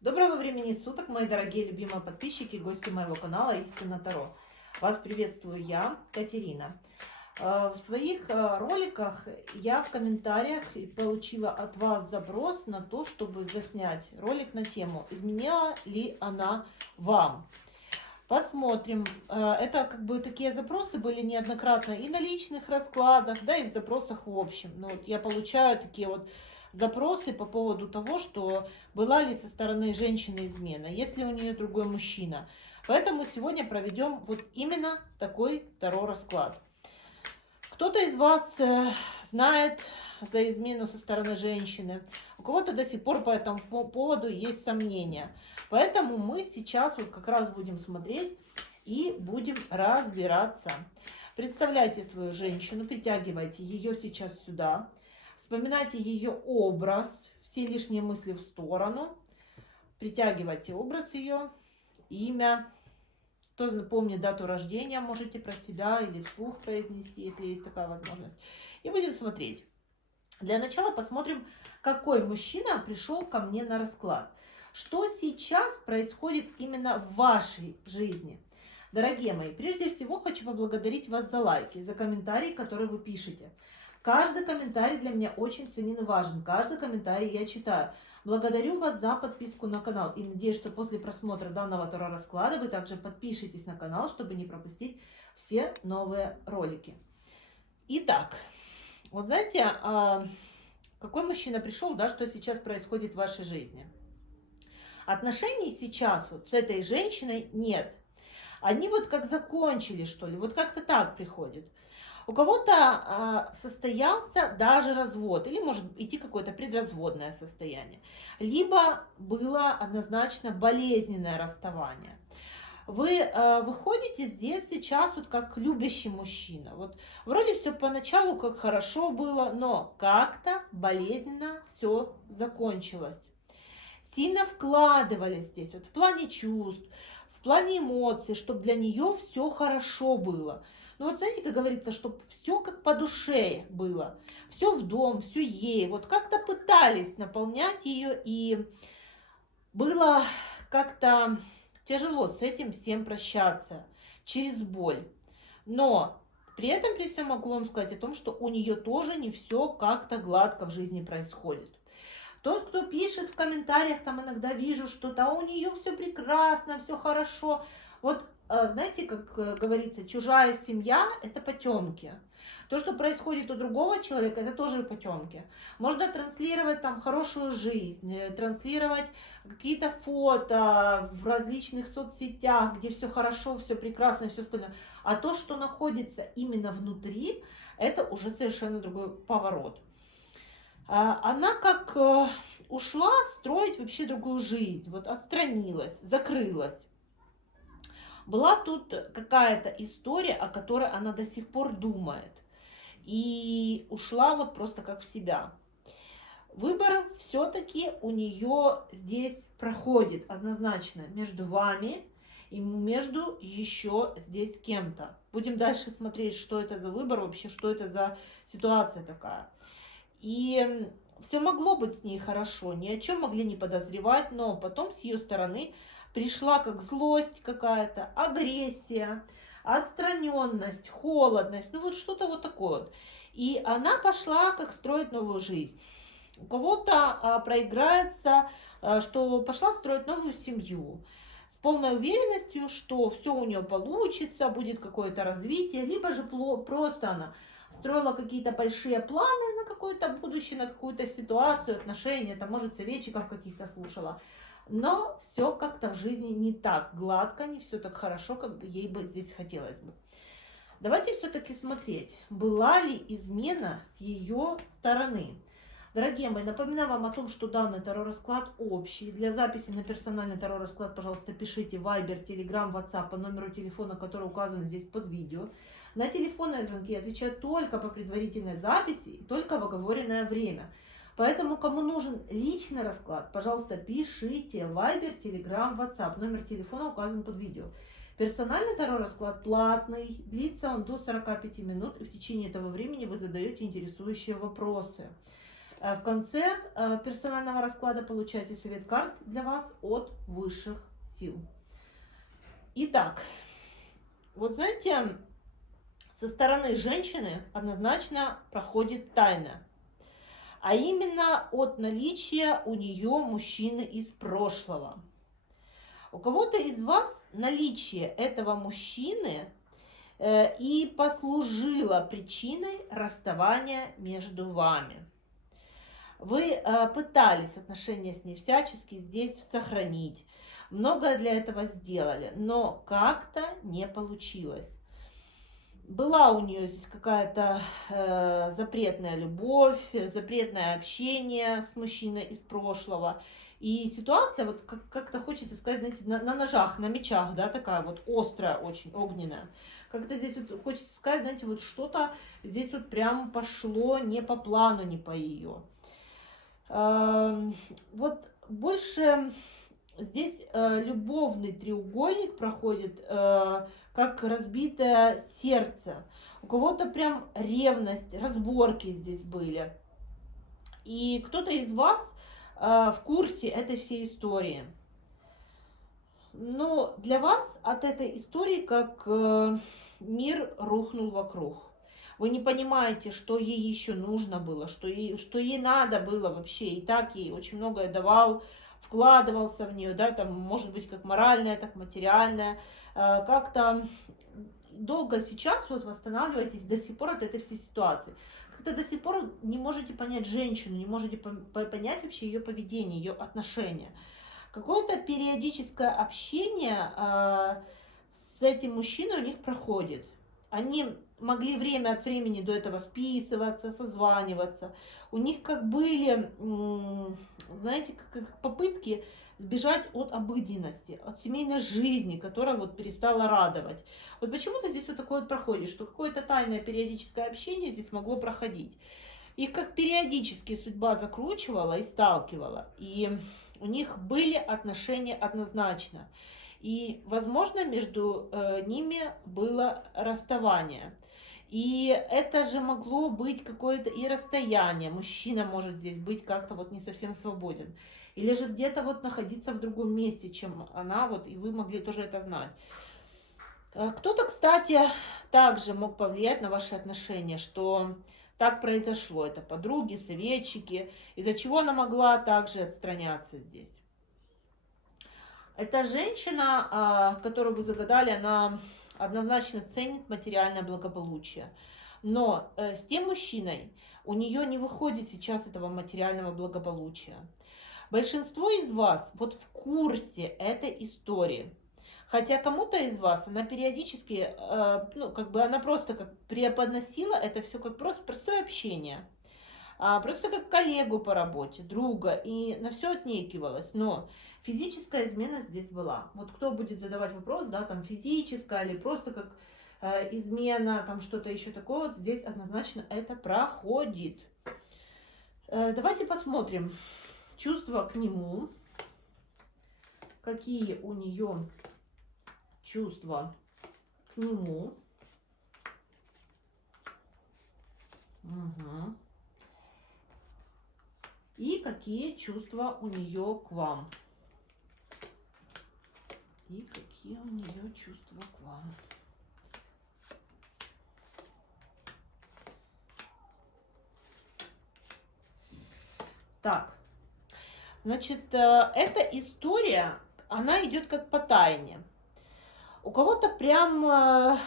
Доброго времени суток, мои дорогие любимые подписчики и гости моего канала Истина Таро. Вас приветствую я, Катерина. В своих роликах я в комментариях получила от вас запрос на то, чтобы заснять ролик на тему «Изменила ли она вам?». Посмотрим. Это как бы такие запросы были неоднократно и на личных раскладах, да, и в запросах в общем. Но вот я получаю такие вот запросы по поводу того, что была ли со стороны женщины измена, есть ли у нее другой мужчина. Поэтому сегодня проведем вот именно такой таро-расклад. Кто-то из вас знает за измену со стороны женщины, у кого-то до сих пор по этому поводу есть сомнения. Поэтому мы сейчас вот как раз будем смотреть и будем разбираться. Представляйте свою женщину, притягивайте ее сейчас сюда. Вспоминайте ее образ, все лишние мысли в сторону. Притягивайте образ ее, имя. Кто помнит дату рождения, можете про себя или вслух произнести, если есть такая возможность. И будем смотреть. Для начала посмотрим, какой мужчина пришел ко мне на расклад. Что сейчас происходит именно в вашей жизни. Дорогие мои, прежде всего хочу поблагодарить вас за лайки, за комментарии, которые вы пишете. Каждый комментарий для меня очень ценен и важен. Каждый комментарий я читаю. Благодарю вас за подписку на канал. И надеюсь, что после просмотра данного таро-расклада вы также подпишитесь на канал, чтобы не пропустить все новые ролики. Итак, вот знаете, какой мужчина пришел, да, что сейчас происходит в вашей жизни? Отношений сейчас вот с этой женщиной нет. Они вот как закончили, что ли, вот как-то так приходит. У кого-то состоялся даже развод, или может идти какое-то предразводное состояние. Либо было однозначно болезненное расставание. Вы выходите здесь сейчас вот как любящий мужчина. Вот вроде все поначалу как хорошо было, но как-то болезненно все закончилось. Сильно вкладывались здесь, вот в плане чувств, в плане эмоций, чтобы для нее все хорошо было. Ну вот знаете, как говорится, чтобы все как по душе было, все в дом, все ей. Вот как-то пытались наполнять ее, и было как-то тяжело с этим всем прощаться через боль. Но при этом, при всем могу вам сказать о том, что у нее тоже не все как-то гладко в жизни происходит. Тот, кто пишет в комментариях, там иногда вижу, что да, у нее все прекрасно, все хорошо. Вот знаете, как говорится, чужая семья – это потемки. То, что происходит у другого человека, это тоже потемки. Можно транслировать там хорошую жизнь, транслировать какие-то фото в различных соцсетях, где все хорошо, все прекрасно, все остальное. А то, что находится именно внутри, это уже совершенно другой поворот. Она как ушла строить вообще другую жизнь, вот отстранилась, закрылась. Была тут какая-то история, о которой она до сих пор думает. И ушла вот просто как в себя. Выбор все-таки у нее здесь проходит однозначно между вами и между еще здесь кем-то. Будем дальше смотреть, что это за выбор вообще, что это за ситуация такая. И все могло быть с ней хорошо, ни о чем могли не подозревать, но потом с ее стороны пришла как злость какая-то, агрессия, отстраненность, холодность, ну вот что-то вот такое вот. И она пошла как строить новую жизнь. У кого-то проиграется, что пошла строить новую семью с полной уверенностью, что все у нее получится, будет какое-то развитие, либо же просто она строила какие-то большие планы на какое-то будущее, на какую-то ситуацию, отношения, там, может, советчиков каких-то слушала. Но все как-то в жизни не так гладко, не все так хорошо, как ей бы здесь хотелось бы. Давайте все-таки смотреть, была ли измена с ее стороны. Дорогие мои, напоминаю вам о том, что данный таро-расклад общий. Для записи на персональный таро-расклад, пожалуйста, пишите Viber, Telegram, WhatsApp по номеру телефона, который указан здесь под видео. На телефонные звонки я отвечаю только по предварительной записи и только в оговоренное время. Поэтому, кому нужен личный расклад, пожалуйста, пишите Viber, Telegram, WhatsApp. Номер телефона указан под видео. Персональный таро-расклад платный, длится он до 45 минут, и в течение этого времени вы задаете интересующие вопросы. В конце персонального расклада получаете совет карт для вас от высших сил. Итак, вот знаете, со стороны женщины однозначно проходит тайна, а именно от наличия у нее мужчины из прошлого. У кого-то из вас наличие этого мужчины и послужило причиной расставания между вами. Вы пытались отношения с ней всячески здесь сохранить, многое для этого сделали, но как-то не получилось. Была у нее здесь какая-то запретная любовь, запретное общение с мужчиной из прошлого. И ситуация, вот как-то хочется сказать, знаете, на ножах, на мечах, да, такая вот острая, очень огненная. Как-то здесь вот хочется сказать, знаете, вот что-то здесь вот прям пошло не по плану, не по ее. Вот больше здесь любовный треугольник проходит, как разбитое сердце. У кого-то прям ревность, разборки здесь были. И кто-то из вас в курсе этой всей истории. Но для вас от этой истории как мир рухнул вокруг. Вы не понимаете, что ей еще нужно было, что ей надо было вообще. И так ей очень многое давал, вкладывался в нее, да, там, может быть, как моральное, так материальное. Как-то долго сейчас вот восстанавливаетесь до сих пор от этой всей ситуации. Как-то до сих пор не можете понять женщину, не можете понять вообще ее поведение, ее отношения. Какое-то периодическое общение с этим мужчиной у них проходит. Они могли время от времени до этого списываться, созваниваться. У них как были, знаете, как попытки сбежать от обыденности, от семейной жизни, которая вот перестала радовать. Вот почему-то здесь вот такое вот проходит, что какое-то тайное периодическое общение здесь могло проходить. Их как периодически судьба закручивала и сталкивала. И у них были отношения однозначно. И, возможно, между ними было расставание. И это же могло быть какое-то и расстояние. Мужчина может здесь быть как-то вот не совсем свободен. Или же где-то вот находиться в другом месте, чем она, вот, и вы могли тоже это знать. Кто-то, кстати, также мог повлиять на ваши отношения, что так произошло. Это подруги, советчики, из-за чего она могла также отстраняться здесь. Эта женщина, которую вы загадали, она однозначно ценит материальное благополучие. Но с тем мужчиной у нее не выходит сейчас этого материального благополучия. Большинство из вас вот в курсе этой истории. Хотя кому-то из вас она периодически, ну, как бы она просто как преподносила это все как просто простое общение. Просто как коллегу по работе, друга, и на все отнекивалась. Но физическая измена здесь была. Вот кто будет задавать вопрос, да, там физическая или просто как измена, там что-то еще такое, вот здесь однозначно это проходит. Давайте посмотрим чувства к нему, какие у нее чувства к нему. Угу. И какие чувства у нее к вам. И какие у нее чувства к вам. Так, значит, эта история, она идет как по тайне. У кого-то прям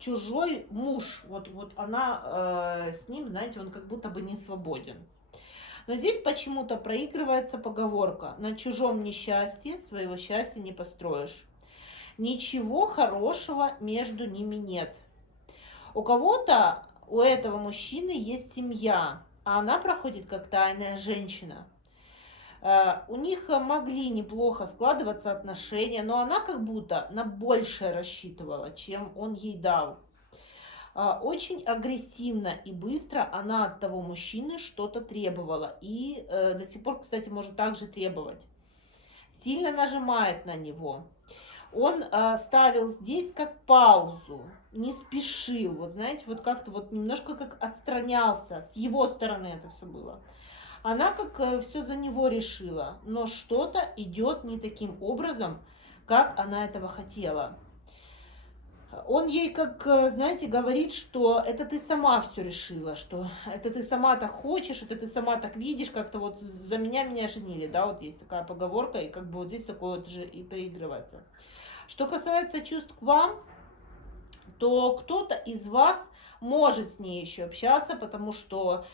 чужой муж, вот она с ним, знаете, он как будто бы не свободен. Но здесь почему-то проигрывается поговорка: на чужом несчастье своего счастья не построишь. Ничего хорошего между ними нет. У кого-то, у этого мужчины есть семья, а она проходит как тайная женщина. У них могли неплохо складываться отношения, но она как будто на большее рассчитывала, чем он ей дал. Очень агрессивно и быстро она от того мужчины что-то требовала. И до сих пор, кстати, может также требовать. Сильно нажимает на него. Он ставил здесь как паузу, не спешил, вот знаете, вот как-то вот немножко как отстранялся, с его стороны это все было. Она как все за него решила, но что-то идет не таким образом, как она этого хотела. Он ей, как, знаете, говорит, что это ты сама все решила, что это ты сама так хочешь, это ты сама так видишь, как-то вот за меня женили, да, вот есть такая поговорка, и как бы вот здесь такое вот же и переигрывается. Что касается чувств к вам, то кто-то из вас может с ней еще общаться, потому что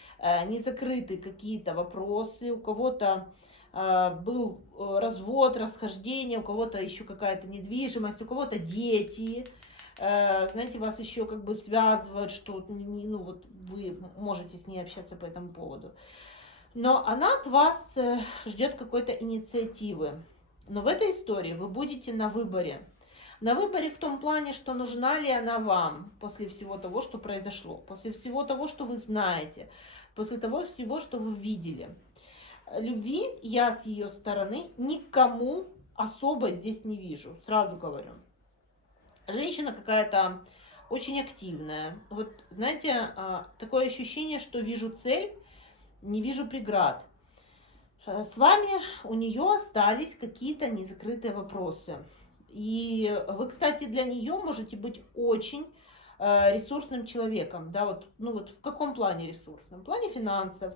не закрыты какие-то вопросы, у кого-то был развод, расхождение, у кого-то еще какая-то недвижимость, у кого-то дети. Знаете, вас еще как бы связывают, что ну, вот вы можете с ней общаться по этому поводу. Но она от вас ждет какой-то инициативы. Но в этой истории вы будете на выборе. На выборе в том плане, что нужна ли она вам после всего того, что произошло, после всего того, что вы знаете, после того всего, что вы видели. Любви я с ее стороны никому особо здесь не вижу, сразу говорю. Женщина какая-то очень активная. Вот, знаете, такое ощущение, что вижу цель, не вижу преград. С вами у нее остались какие-то незакрытые вопросы. И вы, кстати, для нее можете быть очень ресурсным человеком. Да, вот, ну вот в каком плане ресурсным? В плане финансов,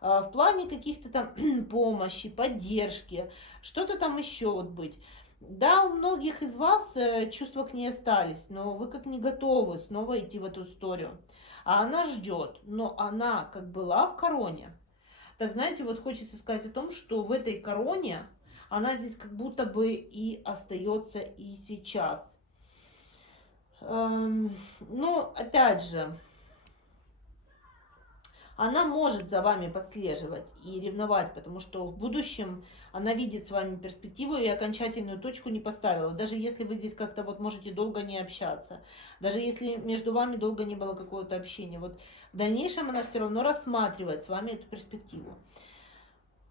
в плане каких-то там помощи, поддержки, что-то там еще вот быть. Да, у многих из вас чувства к ней остались, но вы как не готовы снова идти в эту историю. А она ждет, но она как была в короне. Так знаете, вот хочется сказать о том, что в этой короне она здесь как будто бы и остается и сейчас. Но опять же, она может за вами подслеживать и ревновать, потому что в будущем она видит с вами перспективу и окончательную точку не поставила. Даже если вы здесь как-то вот можете долго не общаться, даже если между вами долго не было какого-то общения, вот в дальнейшем она все равно рассматривает с вами эту перспективу.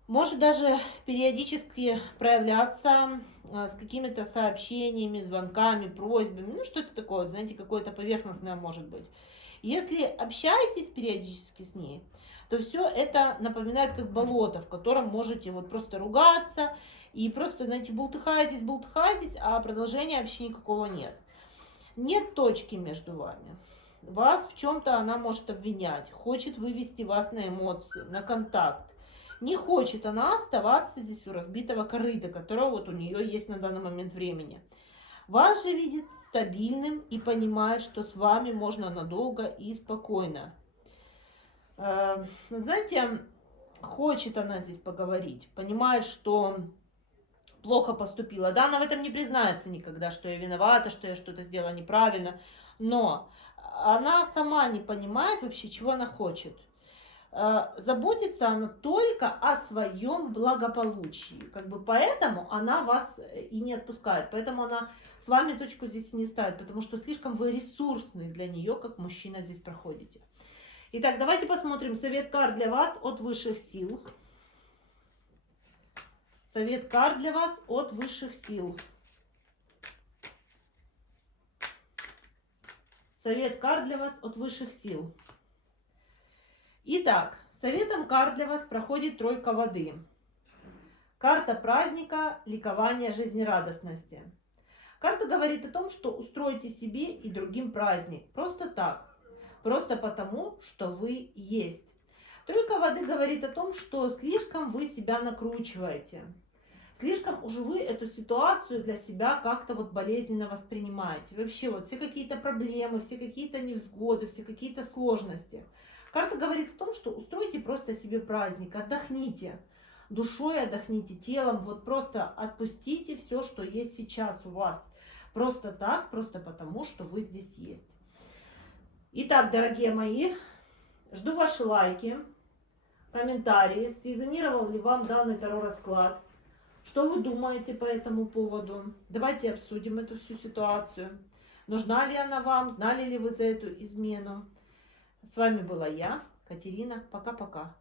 Может даже периодически проявляться с какими-то сообщениями, звонками, просьбами, ну что-то такое, знаете, какое-то поверхностное может быть. Если общаетесь периодически с ней, то все это напоминает как болото, в котором можете вот просто ругаться и просто, знаете, бултыхаетесь, а продолжения вообще никакого нет. Нет точки между вами. Вас в чем-то она может обвинять, хочет вывести вас на эмоции, на контакт. Не хочет она оставаться здесь у разбитого корыта, которое вот у нее есть на данный момент времени. Вас же видит стабильным и понимает, что с вами можно надолго и спокойно. Знаете, хочет она здесь поговорить, понимает, что плохо поступила. Да, она в этом не признается никогда, что я виновата, что я что-то сделала неправильно, но она сама не понимает вообще, чего она хочет. Заботится она только о своем благополучии. Как бы поэтому она вас и не отпускает. Поэтому она с вами точку здесь не ставит, потому что слишком вы ресурсный для нее, как мужчина здесь проходите. Итак, давайте посмотрим совет карт для вас от высших сил. Совет карт для вас от высших сил. Совет карт для вас от высших сил. Итак, советом карт для вас проходит тройка воды. Карта праздника, ликования, жизнерадостности. Карта говорит о том, что устройте себе и другим праздник. Просто так. Просто потому, что вы есть. Тройка воды говорит о том, что слишком вы себя накручиваете. Слишком уж вы эту ситуацию для себя как-то вот болезненно воспринимаете. Вообще вот все какие-то проблемы, все какие-то невзгоды, все какие-то сложности. Карта говорит о том, что устройте просто себе праздник, отдохните. Душой отдохните, телом, вот просто отпустите все, что есть сейчас у вас. Просто так, просто потому, что вы здесь есть. Итак, дорогие мои, жду ваши лайки, комментарии, срезонировал ли вам данный таро-расклад, что вы думаете по этому поводу. Давайте обсудим эту всю ситуацию. Нужна ли она вам, знали ли вы за эту измену. С вами была я, Катерина. Пока-пока.